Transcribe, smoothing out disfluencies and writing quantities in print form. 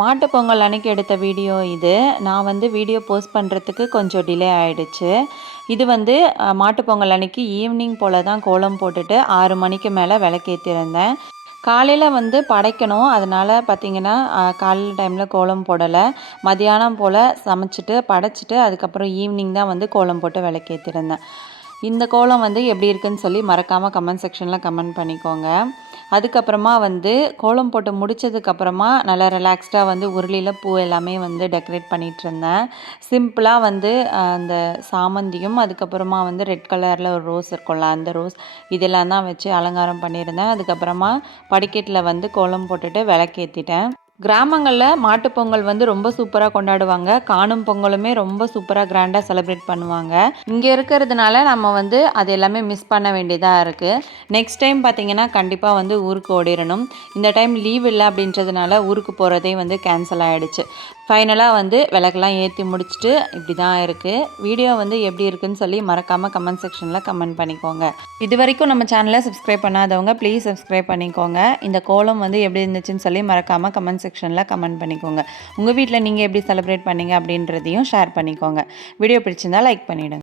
மாட்டு பொங்கல் அன்னைக்கு எடுத்த வீடியோ இது. நான் வந்து வீடியோ போஸ்ட் பண்ணுறதுக்கு கொஞ்சம் டிலே ஆகிடுச்சு. இது வந்து மாட்டு பொங்கல் அன்னைக்கு ஈவினிங் போல் தான் கோலம் போட்டுட்டு 6 மணிக்கு மேலே விளக்கேற்றிருந்தேன். காலையில் வந்து படைக்கணும், அதனால் பார்த்திங்கன்னா காலையில் டைமில் கோலம் போடலை. மதியானம் போல் சமைச்சிட்டு படைச்சிட்டு அதுக்கப்புறம் ஈவினிங் தான் வந்து கோலம் போட்டு விளக்கேற்றிருந்தேன். இந்த கோலம் வந்து எப்படி இருக்குன்னு சொல்லி மறக்காமல் கமெண்ட் செக்ஷனில் கமெண்ட் பண்ணிக்கோங்க. அதுக்கப்புறமா வந்து கோலம் போட்டு முடித்ததுக்கப்புறமா நல்லா ரிலாக்ஸ்டாக வந்து உருளியில் பூ எல்லாமே வந்து டெக்கரேட் பண்ணிகிட்ருந்தேன். சிம்பிளாக வந்து அந்த சாமந்தியும் அதுக்கப்புறமா வந்து ரெட் கலரில் ஒரு ரோஸ் இருக்கும்ல, அந்த ரோஸ் இதெல்லாம் தான் வச்சு அலங்காரம் பண்ணியிருந்தேன். அதுக்கப்புறமா படிக்கட்டில் வந்து கோலம் போட்டுட்டு விளக்கேற்றிட்டேன். கிராமங்களில் மாட்டுப்பொங்கல் வந்து ரொம்ப சூப்பராக கொண்டாடுவாங்க. காணும் பொங்கலுமே ரொம்ப சூப்பராக கிராண்டாக செலிப்ரேட் பண்ணுவாங்க. இங்கே இருக்கிறதுனால நம்ம வந்து அது எல்லாமே மிஸ் பண்ண வேண்டியதாக இருக்குது. நெக்ஸ்ட் டைம் பார்த்திங்கன்னா கண்டிப்பாக வந்து ஊருக்கு ஓடிடணும். இந்த டைம் லீவ் இல்லை அப்படின்றதுனால ஊருக்கு போகிறதே வந்து கேன்சல் ஆகிடுச்சு. ஃபைனலாக வந்து விளக்கெல்லாம் ஏற்றி முடிச்சுட்டு இப்படி தான் இருக்குது. வீடியோ வந்து எப்படி இருக்குன்னு சொல்லி மறக்காமல் கமெண்ட் செக்ஷனில் கமெண்ட் பண்ணிக்கோங்க. இது வரைக்கும் நம்ம சேனலை சப்ஸ்கிரைப் பண்ணாதவங்க ப்ளீஸ் சப்ஸ்கிரைப் பண்ணிக்கோங்க. இந்த கோலம் வந்து எப்படி இருந்துச்சுன்னு சொல்லி மறக்காமல் கமெண்ட் செக்ஷனில் கமெண்ட் பண்ணிக்கோங்க. உங்கள் வீட்டில் நீங்கள் எப்படி செலிப்ரேட் பண்ணீங்க அப்படின்றதையும் ஷேர் பண்ணிக்கோங்க. வீடியோ பிடிச்சிருந்தால் லைக் பண்ணிவிடுங்க.